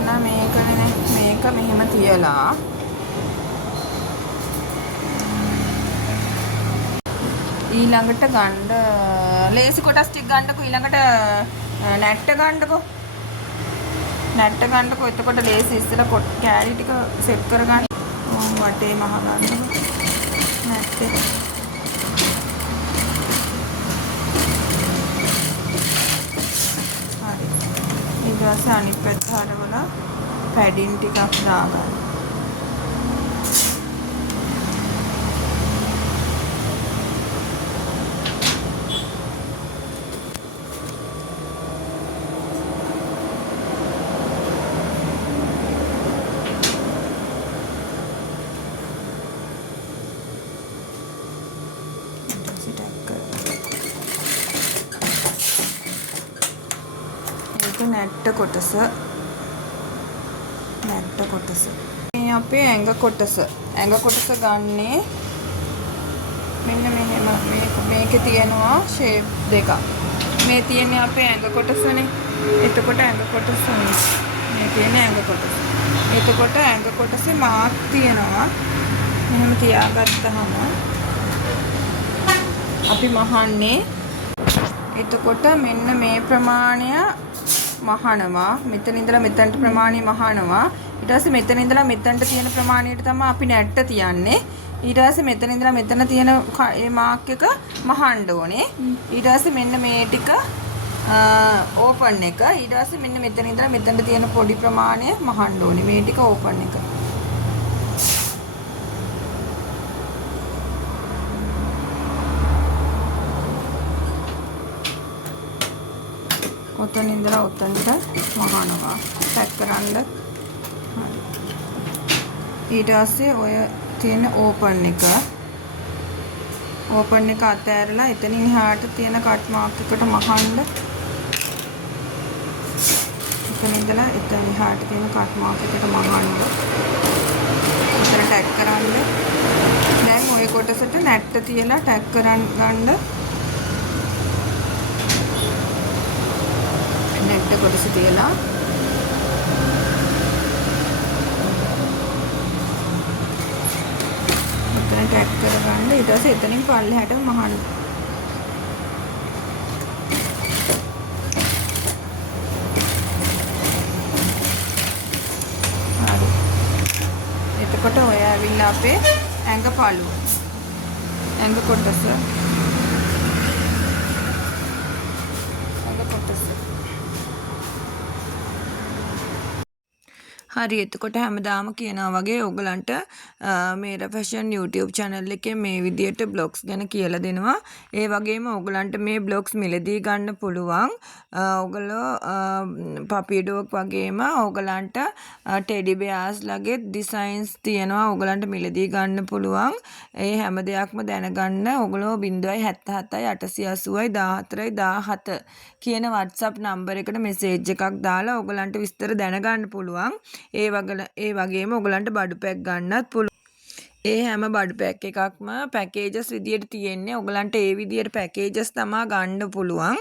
ගන්න මේකනේ මේක මෙහෙම තියලා ඊළඟට ගන්න ලේසි කොටස් ටික ගන්නකො ඊළඟට නැට්ට ගන්නකො එතකොට ලේසි ඉස්සෙල්ලා කෑලි ටික සෙට් කරගන්න වටේ මහ ගන්නකො නැට්ටේ හරි ඊට පස්සේ අනිත් පැත්ත හරවලා පැඩින් ටිකක් දාගන්න නැට්ට කොටස මේ අපේ ඇඟ කොටස ගන්නේ මෙන්න මෙහෙම මේකේ තියෙනවා ෂේප් දෙකක් මේ තියෙන්නේ අපේ ඇඟ කොටසනේ එතකොට ඇඟ කොටස මේ තියෙන්නේ ඇඟ කොටස එතකොට ඇඟ කොටසේ මාක් තියෙනවා මෙහෙම තියාගත්තාම අපි මහන්නේ එතකොට මෙන්න මේ ප්‍රමාණය මහනවා මෙතන ඉඳලා මෙතනට ප්‍රමාණය මහනවා ඊට පස්සේ මෙතන ඉඳලා මෙතනට තියෙන ප්‍රමාණයට තමයි අපි නැට්ට තියන්නේ ඊට පස්සේ මෙතන ඉඳලා මෙතන තියෙන මේ මාක් එක මහන්න ඕනේ ඊට පස්සේ මෙන්න මේ ටික ඕපන් එක ඊට පස්සේ මෙන්න මෙතන ඉඳලා මෙතනට තියෙන පොඩි ප්‍රමාණය මහන්න ඕනේ මේ ටික ඕපන් එක ඔතන ඉඳලා ඔතනට මහනවා පැක් කරන්න ඊට පස්සේ ඔය තියෙන ඕපන් එක අතෑරලා එතනින් එහාට තියෙන කට් මාක් එකට මහන්න එතන ඉඳලා එතන එහාට තියෙන කට් මාක් එකට මහන්න එතන ටැග් කරන්න දැන් ඔය කොටසට නැට්ට තියලා ටැග් කරන් ගන්න නැට්ට කොටස තියලා එතන ටැග් කරගන්න ඊට පස්සේ එතනින් පල්ලෙහාට මහන්න හරි එතකොට ඔය ඇවිල්ලා අපේ ඇඟ පළුව ඇඟ කොටස හරි එතකොට හැමදාම කියනවා වගේ ඔයගලන්ට මේරා ෆැෂන් YouTube channel එකේ මේ විදියට බ්ලොග්ස් ගැන කියලා දෙනවා. ඒ වගේම ඔයගලන්ට මේ බ්ලොග්ස් මිලදී ගන්න පුළුවන්. ඔයගලෝ පපි ඩොග් වගේම ඔයගලන්ට ටෙඩි බෙයාස් ලගේ ඩිසයින්ස් තියෙනවා. ඔයගලන්ට මිලදී ගන්න පුළුවන්. ඒ හැම දෙයක්ම දැනගන්න ඔයගලෝ 077 880 14 17 කියන WhatsApp නම්බර් එකට මෙසේජ් එකක් දාලා ඔයගලන්ට විස්තර දැනගන්න පුළුවන්. ඒ වගේම ඔයගලන්ට බඩු පැක් ගන්නත් පුළුවන්. ඒ හැම බඩු පැක් එකක්ම පැකේජස් විදියට තියෙන්නේ. ඔයගලන්ට ඒ විදියට පැකේජස් තමා ගන්න පුළුවන්.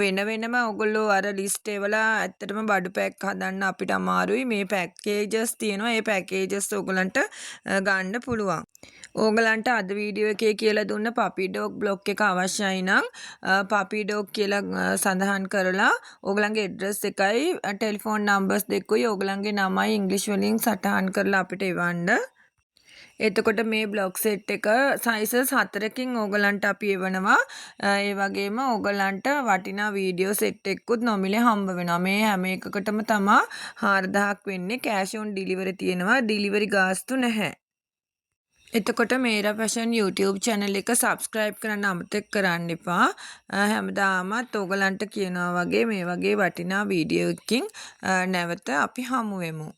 වෙනම ඔයගොල්ලෝ අර ලිස්ට් එකවලා ඇත්තටම බඩු පැක් හදන්න අපිට අමාරුයි. මේ පැකේජස් තියෙනවා. ඒ පැකේජස් ඔයගලන්ට ගන්න පුළුවන්. ඕගලන්ට අද වීඩියෝ එකේ කියලා දුන්න පපි ඩොග් බ්ලොග් එක අවශ්‍යයි නම් පපි ඩොග් කියලා සඳහන් කරලා ඕගලන්ගේ ඇඩ්‍රස් එකයි ටෙලිෆෝන් නම්බර්ස් දෙකයි ඕගලන්ගේ නමයි ඉංග්‍රීසි වලින් සටහන් කරලා අපිට එවන්න. එතකොට මේ බ්ලොග් සෙට් එක සයිසස් 4කින් ඕගලන්ට අපි එවනවා. ඒ වගේම ඕගලන්ට වටිනා වීඩියෝ සෙට් එකකුත් නොමිලේ හම්බ වෙනවා. මේ හැම එකකටම තමා 4000ක් වෙන්නේ. කෑෂ් ඔන් ඩිලිවරි තියෙනවා. ඩිලිවරි ගාස්තු නැහැ. එතකොට මේරා ෆැෂන් YouTube channel එක subscribe කරන්න අමතක කරන්න එපා. හැමදාමත් ඕගලන්ට කියනවා වගේ මේ වගේ වටිනා වීඩියෝ එකකින් නැවත අපි හමු වෙමු.